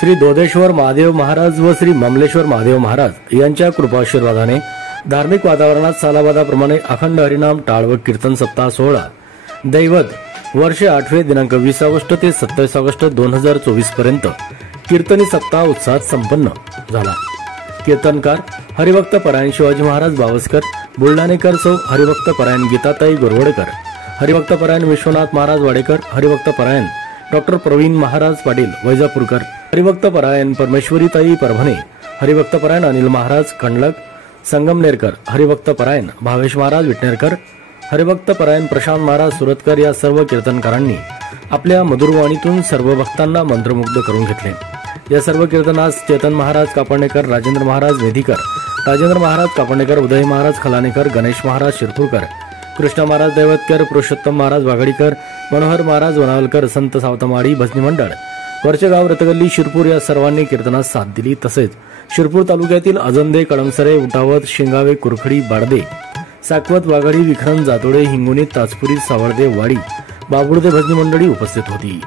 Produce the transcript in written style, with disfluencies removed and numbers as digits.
श्री दोदेश्वर महादेव महाराज व श्री ममलेश्वर महादेव महाराज यांच्या कृपाशीर्वादाने धार्मिक वातावरणात सालाबादाप्रमाणे अखंड हरिनाम टाळ व कीर्तन सप्ताह सोहळा दैवत वर्ष 8 दिनांक 20 ऑगस्ट ते 27 ऑगस्ट 2024 पर्यंत कीर्तनी सप्ताह उत्साहात संपन्न झाला। कीर्तनकार हरिभक्त परायण शिवाजी महाराज बावस्कर, बुलढाणेकर सौ हरिभक्त परायण गीताताई गोरवडकर, हरिभक्त परायण विश्वनाथ महाराज वाडेकर, हरिभक्त परायण डॉक्टर प्रवीण महाराज पाटील वैजापूरकर, हरिभक्त परायण परमेश्वरीताई परभणे, हरिभक्त परायण अनिल महाराज कंडलक संगमनेरकर, हरिभक्त परायण भावेश महाराज विटनेरकर, हरिभक्त परायण प्रशांत महाराज सुरतकर या सर्व कीर्तनकारांनी आपल्या मधुरवाणीतून सर्व भक्तांना मंत्रमुग्ध करून घेतले। या सर्व कीर्तनास चेतन महाराज कापडणेकर, राजेंद्र महाराज मेधीकर, राजेंद्र महाराज कापडणेकर, उदय महाराज खलानेकर, गणेश महाराज शिरपूरकर, कृष्ण महाराज दैवतकर, पुरुषोत्तम महाराज वाघडीकर, मनोहर महाराज वनावलकर, संत सावतमाडी भजनी मंडळ, वरचेगाव रतगल्ली शिरपूर या सर्वांनी कीर्तनास साथ दिली। तसेच शिरपूर तालुक्यातील अजंदे, कळमसरे, उटावत, शेंगावे, कुरखडी, बाडदे, साकवत, वाघडी, विखरण, जातोडे, हिंगोनी, ताजपुरी, सावळदे, वाडी, बाबुर्दे भजनी मंडळी उपस्थित होती।